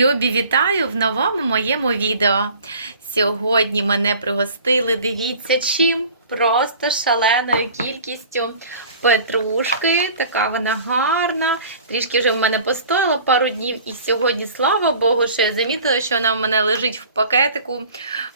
Любі, вітаю в новому моєму відео. Сьогодні мене пригостили, дивіться чим. Просто шаленою кількістю петрушки. Така вона гарна. Трішки вже в мене постояла пару днів. І сьогодні, слава Богу, що я замітила, що вона в мене лежить в пакетику.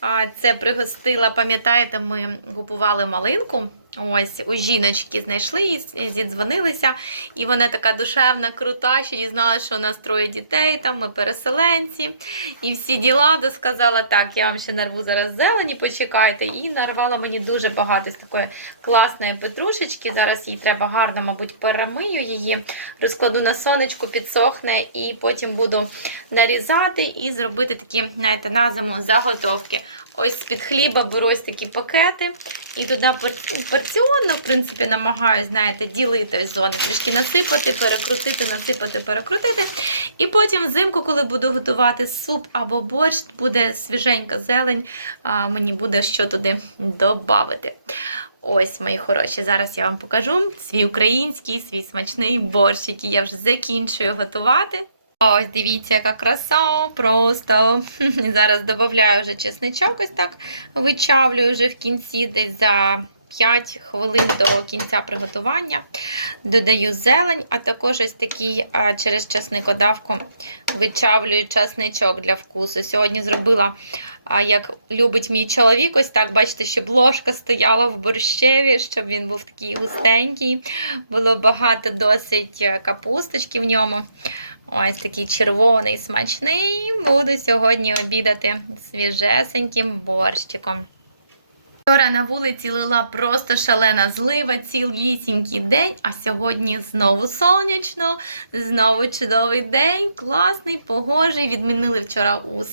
А, Це пригостила, пам'ятаєте, ми купували малинку. Ось у жіночки знайшли і зідзвонилися, і вона така душевна, крута, що дізналася, що у нас троє дітей, там ми переселенці, і всі діла. То сказала, так, я вам ще нарву зараз зелені, почекайте. І нарвала мені дуже багато з такої класної петрушечки. Зараз їй треба гарно, мабуть, перемию її, розкладу на сонечку, підсохне, і потім буду нарізати і зробити такі, знаєте, на зиму заготовки. Ось з-під хліба беру ось такі пакети і туди пор- порціонно, в принципі, намагаюся, знаєте, ділити зони, трішки насипати, перекрутити, насипати, перекрутити. І потім взимку, коли буду готувати суп або борщ, буде свіженька зелень, мені буде що туди додати. Ось, мої хороші, зараз я вам покажу свій український, свій смачний борщ, який я вже закінчую готувати. Ось дивіться, яка краса, просто зараз додаю вже чесничок, ось так вичавлюю вже в кінці, десь за 5 хвилин до кінця приготування. Додаю зелень, а також ось такий а, через чесникодавку вичавлюю чесничок для вкусу. Сьогодні зробила, як любить мій чоловік, ось так, бачите, щоб ложка стояла в борщеві, щоб він був такий густенький. Було багато досить е, капусточки в ньому. Ось такий червоний, смачний. Буду сьогодні обідати свіжесеньким борщиком. Вчора на вулиці лила просто шалена злива, цілісінький день, а сьогодні знову сонячно, знову чудовий день, класний, погожий. Відмінили вчора у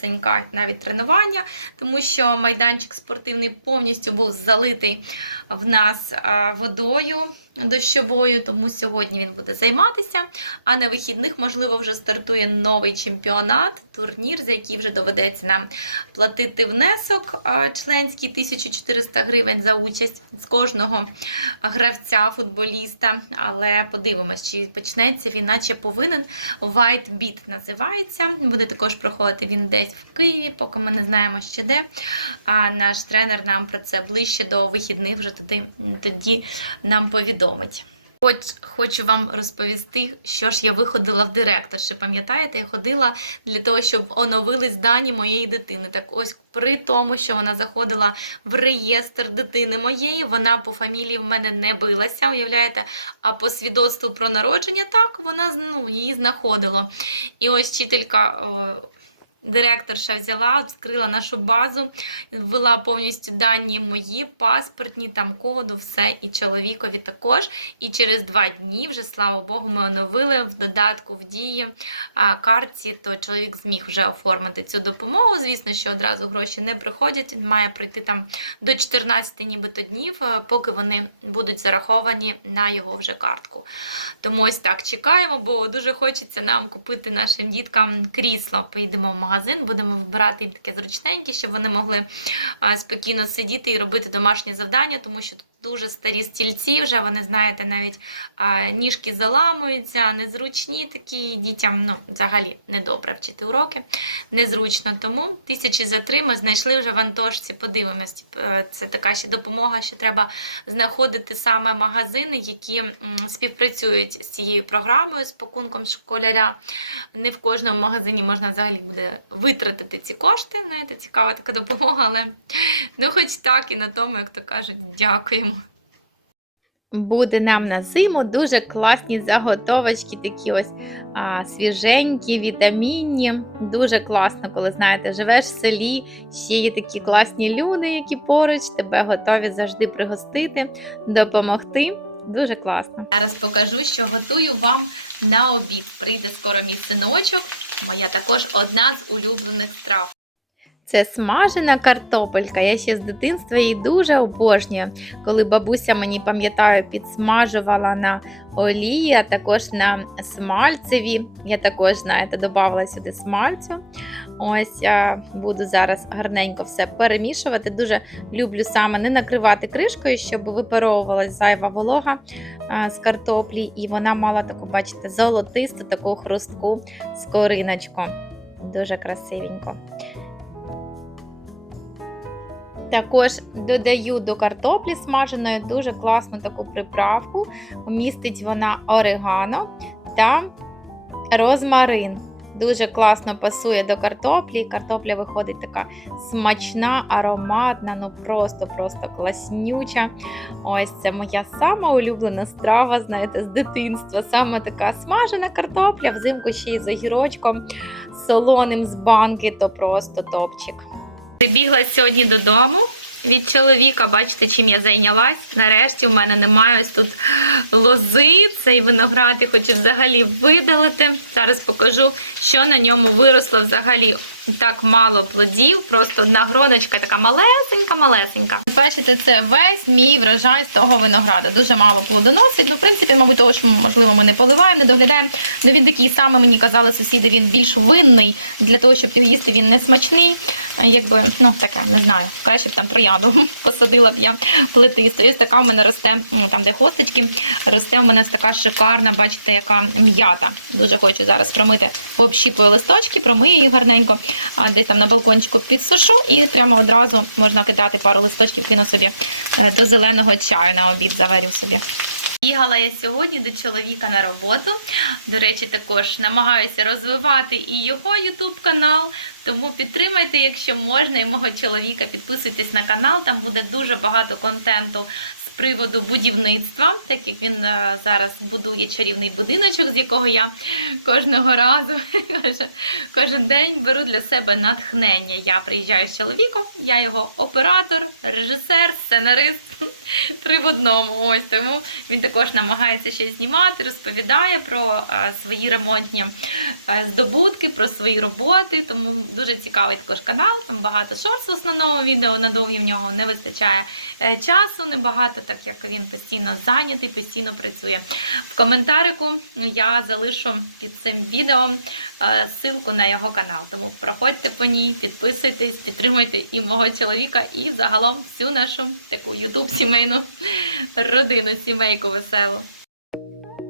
навіть тренування, тому що майданчик спортивний повністю був залитий в нас водою дощовою, тому сьогодні він буде займатися. А на вихідних, можливо, вже стартує новий чемпіонат, турнір, за який вже доведеться нам платити внесок членський 1400 гривень за участь з кожного гравця, футболіста. Але подивимось, чи почнеться він, наче повинен. White Beat називається. Буде також проходити він десь в Києві, поки ми не знаємо ще де. А наш тренер нам про це ближче до вихідних вже тоді, тоді нам повідомить. Хоч хочу вам розповісти, що ж я виходила в директор. Ще пам'ятаєте, я ходила для того, щоб оновились дані моєї дитини. Так ось при тому, що вона заходила в реєстр дитини моєї, вона по фамілії в мене не билася, уявляєте? А по свідоцтву про народження так вона ну, її знаходила. І ось вчителька. Директорша взяла, вскрила нашу базу, ввела повністю дані мої, паспортні, там коду, все, і чоловікові також. І через два дні, вже слава Богу, ми оновили в додатку в дії картці, то чоловік зміг вже оформити цю допомогу. Звісно, що одразу гроші не приходять. Він має пройти там до 14 нібито днів, е, поки вони будуть зараховані на його вже картку. Тому ось так чекаємо, бо дуже хочеться нам купити нашим діткам крісло. Поїдемо в магазин, будемо вибирати їм таке зручненьке, щоб вони могли спокійно сидіти і робити домашні завдання, тому що тут дуже старі стільці, вже вони знаєте, навіть ніжки заламуються, незручні такі дітям ну, взагалі недобре вчити уроки, незручно. Тому тисячі за три ми знайшли вже в Антошці. Подивимось, Е, це така ще допомога, що треба знаходити саме магазини, які співпрацюють з цією програмою, з пакунком школяра. Не в кожному магазині можна взагалі буде витратити ці кошти. Знаєте, цікава така допомога, але ну хоч так і на тому, як то кажуть, дякуємо. Буде нам на зиму дуже класні заготовочки, такі ось а, свіженькі, вітамінні. Дуже класно, коли знаєте, живеш в селі, ще є такі класні люди, які поруч тебе готові завжди пригостити, допомогти. Дуже класно. Зараз покажу, що готую вам на обід. Прийде скоро мій синочок. Моя також одна з улюблених страв. Це смажена картопелька. Я ще з дитинства її дуже обожнюю. Коли бабуся мені пам'ятаю, підсмажувала на олії, а також на смальцеві. Я також, знаєте, додавала сюди смальцю. Ось я буду зараз гарненько все перемішувати. Дуже люблю саме не накривати кришкою, щоб випаровувалась зайва волога з картоплі, і вона мала таку, бачите, золотисту таку хрустку скориночку. Дуже красивенько. Також додаю до картоплі смаженої дуже класну таку приправку. Містить вона орегано та розмарин. Дуже класно пасує до картоплі. Картопля виходить така смачна, ароматна, ну просто-просто класнюча. Ось це моя сама улюблена страва, знаєте, з дитинства. Саме така смажена картопля, взимку ще й з огірочком солоним з банки, то просто топчик. Прибігла сьогодні додому від чоловіка. Бачите, чим я зайнялась. Нарешті в мене немає ось тут лози. Цей виноград я хочу взагалі видалити. Зараз покажу, що на ньому виросло взагалі. Так мало плодів, просто одна гроночка така малесенька-малесенька. Бачите, це весь мій врожай з того винограду. Дуже мало плодоносить. Ну, в принципі, мабуть, того, що можливо ми не поливаємо, не доглядаємо. Ну він такий самий, мені казали сусіди, він більш винний для того, щоб його їсти. Він не смачний. Якби, ну таке, не знаю. Краще б там троянду посадила б я плетисту. І ось така в мене росте, ну там де хосточки, росте в мене така шикарна, бачите, яка м'ята. Дуже хочу зараз промити. Общіпую листочки, промию їх гарненько, а десь там на балкончику підсушу і прямо одразу можна кидати пару листочків, кину собі е, до зеленого чаю на обід заварю собі. Бігала я сьогодні до чоловіка на роботу. До речі, також намагаюся розвивати і його YouTube канал. Тому підтримайте, якщо можна, і мого чоловіка. Підписуйтесь на канал, там буде дуже багато контенту з приводу будівництва, так як він е, зараз будує чарівний будиночок, з якого я кожного разу кожен день беру для себе натхнення. Я приїжджаю з чоловіком, я його оператор, режисер, сценарист. Три в одному. Ось тому він також намагається щось знімати, розповідає про е, свої ремонтні е, здобутки, про свої роботи. Тому дуже цікавий також канал. Там багато шортс в основному відео на довгі в нього не вистачає е, часу, небагато, так як він постійно зайнятий, постійно працює. В коментарику я залишу під цим відео ссылку на його канал. Тому проходьте по ній, підписуйтесь, підтримуйте і мого чоловіка, і загалом всю нашу таку ютуб сімейну родину, сімейку веселу.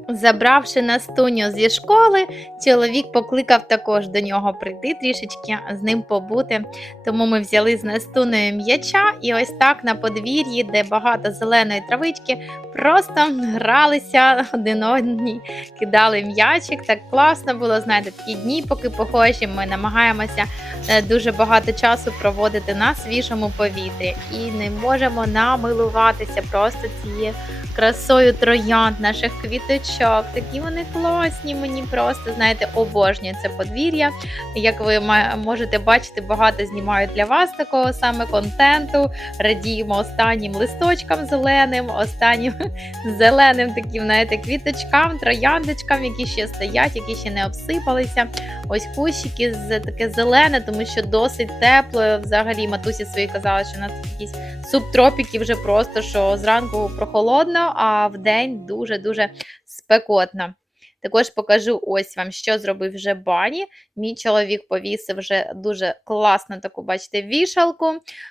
Забравши Настуню зі школи, чоловік покликав також до нього прийти трішечки з ним побути. Тому ми взяли з Настунею м'яча і ось так на подвір'ї, де багато зеленої травички, просто гралися один одній, кидали м'ячик. Так класно було, знаєте, такі дні, поки похожі. Ми намагаємося е, дуже багато часу проводити на свіжому повітрі і не можемо намилуватися просто цією красою троянд, наших квіточок. Такі вони класні. Мені просто знаєте, обожнюю це подвір'я. Як ви можете бачити, багато знімаю для вас такого саме контенту. Радіємо останнім листочкам зеленим, останнім зеленим таким, знаєте, квіточкам, трояндочкам, які ще стоять, які ще не обсипалися. Ось кущики з таке зелене, тому що досить тепло. Взагалі матусі свої казали, що у нас якісь субтропіки вже просто що зранку прохолодно, а вдень дуже-дуже спекотно. Також покажу ось вам, що зробив вже бані. Мій чоловік повісив вже дуже класно таку, бачите, вішалку.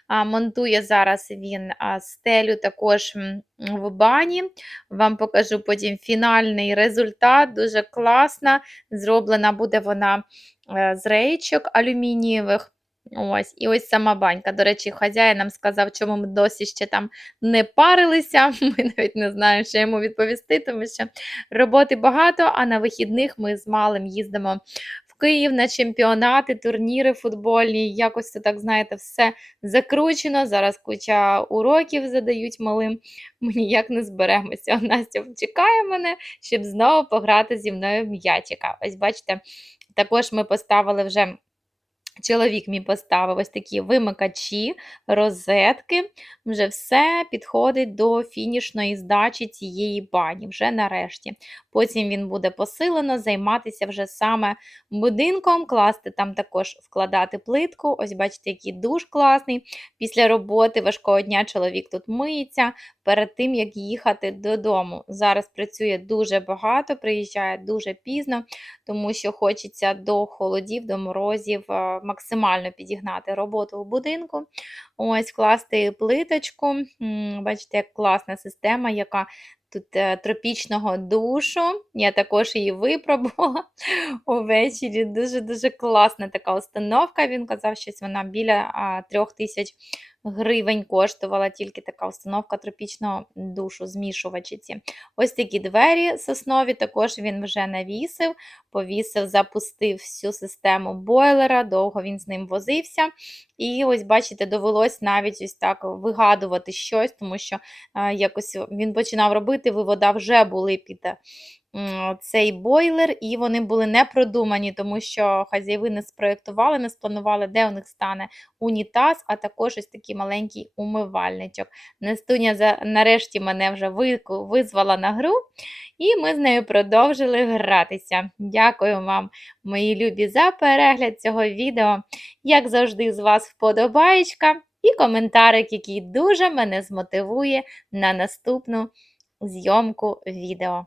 Монтує зараз він стелю також в бані. Вам покажу потім фінальний результат. Дуже класна. Зроблена буде вона е, з рейчок алюмінієвих. Ось, і ось сама банька. До речі, хазяїн нам сказав, чому ми досі ще там не парилися. Ми навіть не знаємо, що йому відповісти, тому що роботи багато, а на вихідних ми з малим їздимо в Київ на чемпіонати, турніри футбольні. Якось це так, знаєте, все закручено. Зараз куча уроків задають малим. Ми ніяк не зберемося. Настя чекає мене, щоб знову пограти зі мною в м'ячика. Ось бачите, також ми поставили вже. Чоловік мій поставив ось такі вимикачі, розетки. Вже все підходить до фінішної здачі цієї бані, вже нарешті. Потім він буде посилено займатися вже саме будинком, класти там також вкладати плитку. Ось бачите, який душ класний. Після роботи важкого дня чоловік тут миється перед тим, як їхати додому. Зараз працює дуже багато, приїжджає дуже пізно, тому що хочеться до холодів, до морозів е, максимально підігнати роботу у будинку. Ось, класти плиточку. Бачите, як класна система, яка тут е, тропічного душу. Я також її випробувала увечері. Дуже-дуже класна така установка. Він казав, що вона біля трьох тисяч гривень коштувала тільки така установка тропічного душу, змішувачі. Ось такі двері соснові, також він вже навісив, повісив, запустив всю систему бойлера, довго він з ним возився. І ось, бачите, довелось навіть ось так вигадувати щось, тому що е, якось він починав робити, ви вода вже були під цей бойлер, і вони були не продумані, тому що хазяїви не спроєктували, не спланували, де у них стане унітаз, а також ось такий маленький умивальничок. Настуня за, нарешті мене вже визвала на гру, і ми з нею продовжили гратися. Дякую вам, мої любі, за перегляд цього відео. Як завжди, з вас вподобаєчка і коментарик, який дуже мене змотивує на наступну зйомку відео.